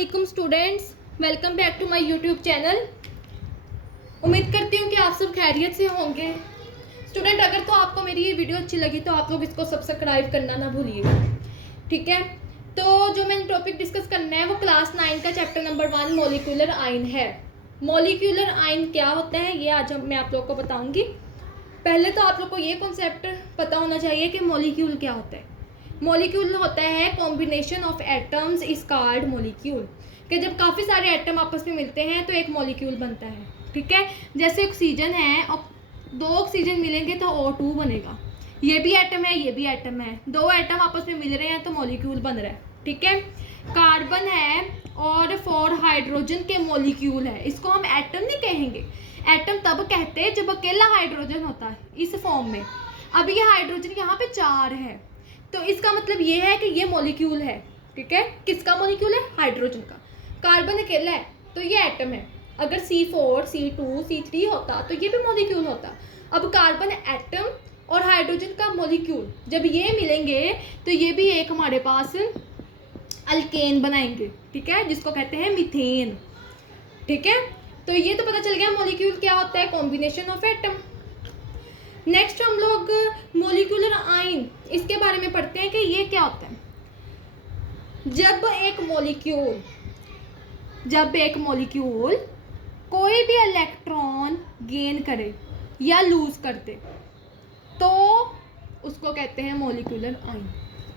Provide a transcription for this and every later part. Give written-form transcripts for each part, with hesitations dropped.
वालेकुम students, welcome back to my YouTube channel. उम्मीद करती हूँ कि आप सब खैरियत से होंगे। स्टूडेंट, अगर तो आपको मेरी ये वीडियो अच्छी लगी तो आप लोग इसको सब्सक्राइब करना ना भूलिएगा, ठीक है। तो जो मैंने टॉपिक डिस्कस करना है वो क्लास 9 का चैप्टर नंबर 1 मॉलिक्यूलर आयन है। मॉलिक्यूलर आयन क्या होता है ये आज मैं आप लोग को बताऊँगी। पहले तो आप लोग को ये कॉन्सेप्ट पता होना चाहिए कि मॉलिक्यूल क्या होता है। मॉलिक्यूल होता है combination of atoms is called molecule, कि जब काफ़ी सारे एटम आपस में मिलते हैं तो एक मॉलिक्यूल बनता है, ठीक है। जैसे ऑक्सीजन है और 2 ऑक्सीजन मिलेंगे तो O2 बनेगा। ये भी एटम है, ये भी एटम है, 2 एटम आपस में मिल रहे हैं तो मॉलिक्यूल बन रहा है, ठीक है। कार्बन है और 4 हाइड्रोजन के मॉलिक्यूल है, इसको हम एटम नहीं कहेंगे। एटम तब कहते हैं जब अकेला हाइड्रोजन होता है इस फॉर्म में। अब ये हाइड्रोजन यहाँ पे 4 है तो इसका मतलब ये है कि ये मॉलिक्यूल है, ठीक है। किसका मॉलिक्यूल है? हाइड्रोजन का। कार्बन अकेला है तो ये एटम है। अगर C4, C2, C3 होता तो ये भी मॉलिक्यूल होता। अब कार्बन एटम और हाइड्रोजन का मॉलिक्यूल जब ये मिलेंगे तो ये भी एक हमारे पास अल्केन बनाएंगे, ठीक है, जिसको कहते हैं मीथेन, ठीक है। तो ये तो पता चल गया मॉलिक्यूल क्या होता है, कॉम्बिनेशन ऑफ एटम। नेक्स्ट हम लोग मॉलिक्यूलर आयन इसके बारे में पढ़ते हैं कि ये क्या होता है। जब एक मॉलिक्यूल कोई भी इलेक्ट्रॉन गेन करे या लूज कर दे तो उसको कहते हैं molecular ion.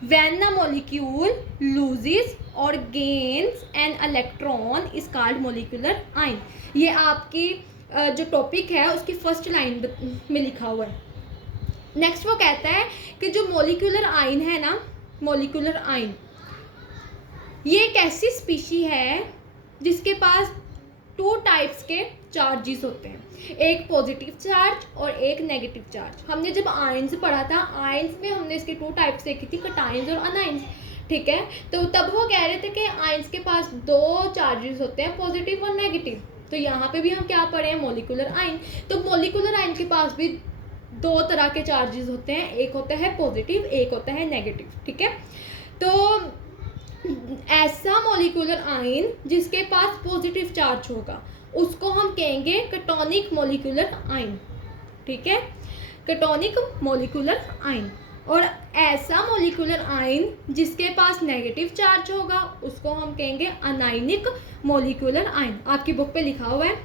When a molecule loses or gains an electron is called molecular ion. ये आपकी जो टॉपिक है उसकी फर्स्ट लाइन में लिखा हुआ है। नेक्स्ट वो कहता है कि जो मॉलिक्यूलर आयन है ना, मॉलिक्यूलर आयन ये एक ऐसी स्पीशी है जिसके पास 2 टाइप्स के चार्जेस होते हैं, एक पॉजिटिव चार्ज और एक नेगेटिव चार्ज। हमने जब आयन्स पढ़ा था, आयन्स में हमने इसके 2 टाइप्स देखी थी, कटायंस और अनायंस, ठीक है। तो तब वो कह रहे थे कि आयन्स के पास 2 चार्जेस होते हैं, पॉजिटिव और नेगेटिव। तो यहाँ पे भी हम क्या पढ़े हैं, मॉलिक्यूलर आयन। तो मॉलिक्यूलर आयन के पास भी 2 तरह के चार्जेस होते हैं, एक होता है पॉजिटिव, एक होता है नेगेटिव, ठीक है। तो ऐसा मॉलिक्यूलर आयन जिसके पास पॉजिटिव चार्ज होगा उसको हम कहेंगे कैटोनिक मॉलिक्यूलर आयन, ठीक है, कैटोनिक मॉलिक्यूलर आयन। और ऐसा मॉलिक्यूलर आयन जिसके पास नेगेटिव चार्ज होगा उसको हम कहेंगे अनायनिक मॉलिक्यूलर आयन। आपकी बुक पे लिखा हुआ है।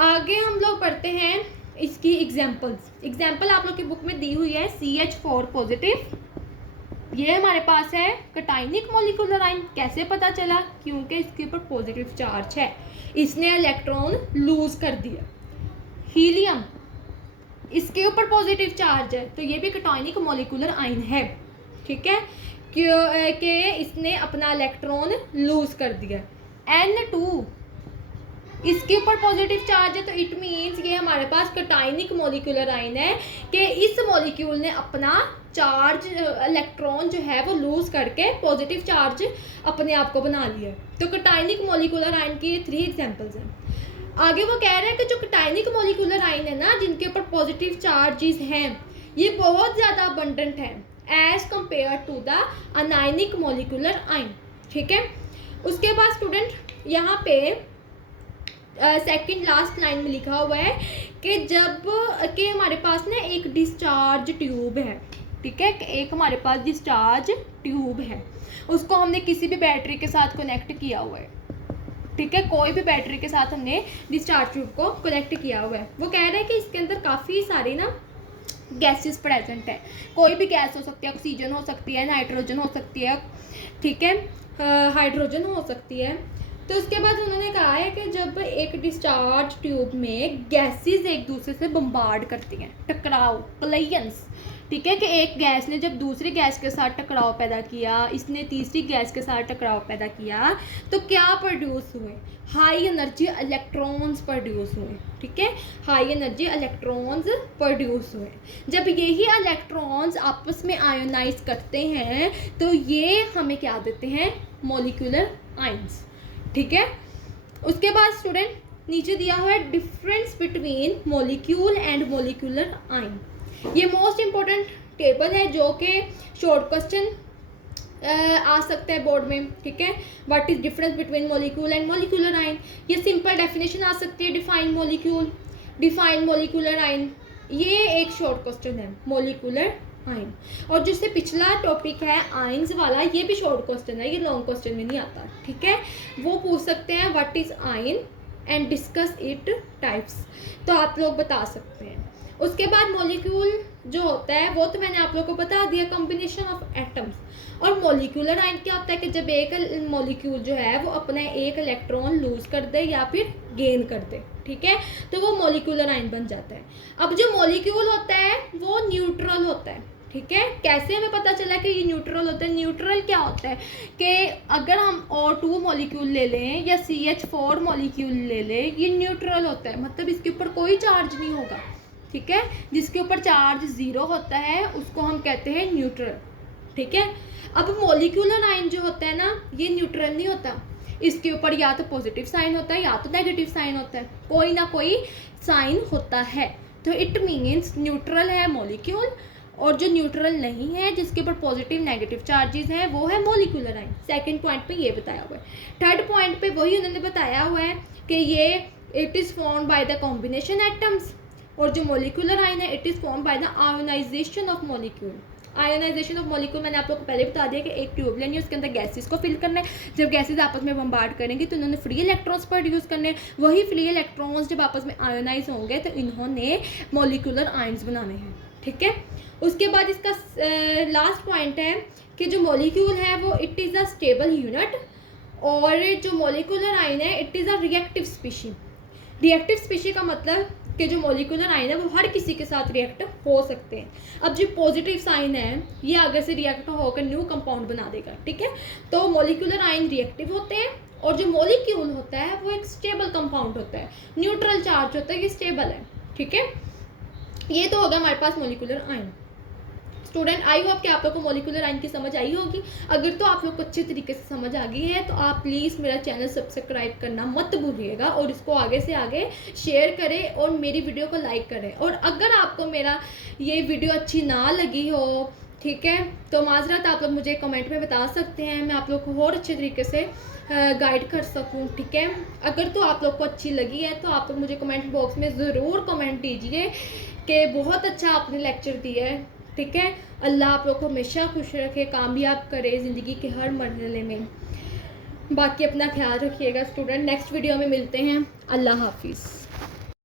आगे हम लोग पढ़ते हैं इसकी एग्जाम्पल आप लोग की बुक में दी हुई है। CH4 पॉजिटिव, ये हमारे पास है कैटायनिक मॉलिक्यूलर आयन। कैसे पता चला? क्योंकि इसके ऊपर पॉजिटिव चार्ज है, इसने इलेक्ट्रॉन लूज कर दिया। हीलियम, इसके ऊपर पॉजिटिव चार्ज है तो ये भी कैटायनिक मॉलिक्यूलर आयन है, ठीक है, कि इसने अपना इलेक्ट्रॉन लूज कर दिया। N2, इसके ऊपर पॉजिटिव चार्ज है तो इट मीन्स ये हमारे पास कैटायनिक मॉलिक्यूलर आयन है कि इस मॉलिक्यूल ने अपना चार्ज इलेक्ट्रॉन जो है वो लूज करके पॉजिटिव चार्ज अपने आप को बना लिया। तो कैटायनिक मॉलिक्यूलर आयन की ये 3 एग्जांपल्स हैं। आगे वो कह रहे हैं कि जो कैटायनिक मॉलिक्यूलर आयन है ना, जिनके ऊपर पॉजिटिव चार्जेस हैं, ये बहुत ज़्यादा अबंडेंट है as compared to the anionic molecular ion, ठीक है। उसके बाद स्टूडेंट यहाँ पे सेकंड लास्ट लाइन में लिखा हुआ है कि जब कि हमारे पास ना एक डिस्चार्ज ट्यूब है, ठीक है, एक हमारे पास डिस्चार्ज ट्यूब है, उसको हमने किसी भी बैटरी के साथ कनेक्ट किया हुआ है, ठीक है, कोई भी बैटरी के साथ हमने डिस्चार्ज ट्यूब को कनेक्ट किया हुआ है। वो कह रहे हैं कि इसके अंदर काफ़ी सारी ना गैसेस प्रेजेंट है। कोई भी गैस हो सकती है, ऑक्सीजन हो सकती है, नाइट्रोजन हो सकती है, ठीक है, हाइड्रोजन हो सकती है। तो उसके बाद उन्होंने कहा है कि जब एक डिस्चार्ज ट्यूब में गैसेस एक दूसरे से बम्बार्ड करती हैं, टकराव, कलाइंस, ठीक है, कि एक गैस ने जब दूसरी गैस के साथ टकराव पैदा किया, इसने तीसरी गैस के साथ टकराव पैदा किया, तो क्या प्रोड्यूस हुए? हाई एनर्जी इलेक्ट्रॉन्स प्रोड्यूस हुए, ठीक है, हाई एनर्जी इलेक्ट्रॉन्स प्रोड्यूस हुए। जब यही इलेक्ट्रॉन्स आपस में आयोनाइज करते हैं तो ये हमें क्या देते हैं? मॉलिक्यूलर आयन्स, ठीक है। उसके बाद स्टूडेंट नीचे दिया हुआ है difference between molecule and molecular ion. ये मोस्ट इंपॉर्टेंट टेबल है जो कि शॉर्ट क्वेश्चन आ सकता है बोर्ड में, ठीक है। What is difference between molecule and molecular ion, ये सिंपल डेफिनेशन आ सकती है, define molecule, define molecular ion, ये एक शॉर्ट क्वेश्चन है मॉलिक्यूलर आयन। और जिससे पिछला टॉपिक है आयंस वाला, ये भी शॉर्ट क्वेश्चन है, ये लॉन्ग क्वेश्चन में नहीं आता, ठीक है। वो पूछ सकते हैं what is ion and discuss it types, तो आप लोग बता सकते हैं। उसके बाद मॉलिक्यूल जो होता है वो तो मैंने आप लोगों को बता दिया, कॉम्बिनेशन ऑफ एटम्स। और मॉलिक्यूलर आयन क्या होता है कि जब एक मॉलिक्यूल जो है वो अपना एक इलेक्ट्रॉन लूज कर दे या फिर गेन कर दे, ठीक है, तो वो मॉलिक्यूलर आयन बन जाता है। अब जो मॉलिक्यूल होता है वो न्यूट्रल होता है, ठीक है। कैसे हमें पता चला कि ये न्यूट्रल होता है? न्यूट्रल क्या होता है कि अगर हम O2 मॉलिक्यूल ले लें या CH4 मॉलिक्यूल ले लें, ये न्यूट्रल होता है, मतलब इसके ऊपर कोई चार्ज नहीं होगा, ठीक है। जिसके ऊपर चार्ज 0 होता है उसको हम कहते हैं न्यूट्रल, ठीक है। अब मॉलिक्यूलर आयन जो होता है ना, ये न्यूट्रल नहीं होता, इसके ऊपर या तो पॉजिटिव साइन होता है या तो नेगेटिव साइन होता है, कोई ना कोई साइन होता है। तो इट मीन्स न्यूट्रल है मॉलिक्यूल, और जो न्यूट्रल नहीं है जिसके ऊपर पॉजिटिव नेगेटिव चार्जेस हैं वो है मॉलिक्यूलर आयन। सेकंड पॉइंट पे ये बताया हुआ है। थर्ड पॉइंट पे वही उन्होंने बताया हुआ है कि ये it is formed by the combination atoms, और जो मॉलिक्यूलर आयन है it is formed by the ionisation of molecule. Ionisation of molecule मैंने आप लोग को पहले बता दिया कि एक ट्यूब लेनी है, उसके अंदर गैसेस को फिल करना है। जब गैसेस आपस में बम्बार्ड करेंगे तो इन्होंने फ्री इलेक्ट्रॉन्स प्रोड्यूस करने हैं, वही फ्री इलेक्ट्रॉन्स जब आपस में आयोनाइज होंगे तो इन्होंने मॉलिक्यूलर आयन्स बनाने हैं, ठीक है। उसके बाद इसका लास्ट पॉइंट है कि जो मॉलिक्यूल है वो it is a stable unit, और जो मॉलिक्यूलर आयन है it is a reactive species. Reactive species का मतलब कि जो मॉलिक्यूलर आयन है वो हर किसी के साथ रिएक्ट हो सकते हैं। अब जो पॉजिटिव साइन है ये आगे से रिएक्ट होकर न्यू कंपाउंड बना देगा, ठीक है। तो मॉलिक्यूलर आयन रिएक्टिव होते हैं, और जो मॉलिक्यूल होता है वो एक स्टेबल कंपाउंड होता है, न्यूट्रल चार्ज होता है, ये स्टेबल है, ठीक है। ये तो होगा हमारे पास molecular ion. Student, I hope कि आप लोग को मॉलिक्यूलर आयन की समझ आई होगी। अगर तो आप लोग को अच्छे तरीके से समझ आ गई है तो आप प्लीज़ मेरा चैनल सब्सक्राइब करना मत भूलिएगा, और इसको आगे से आगे शेयर करें और मेरी वीडियो को लाइक करें। और अगर आपको मेरा ये वीडियो अच्छी ना लगी हो, ठीक है, तो माजरत आप लोग मुझे कमेंट में बता सकते हैं, मैं आप लोग को और अच्छे तरीके से गाइड कर सकूं, ठीक है। अगर तो आप लोग को अच्छी लगी है तो आप लोग मुझे कमेंट बॉक्स में ज़रूर कमेंट दीजिए कि बहुत अच्छा आपने लेक्चर दिया है, ठीक है। अल्लाह आप लोग को हमेशा खुश रखे, कामयाब करे ज़िंदगी के हर मरहले में। बाकी अपना ख्याल रखिएगा स्टूडेंट, नेक्स्ट वीडियो में मिलते हैं। अल्लाह हाफिज़।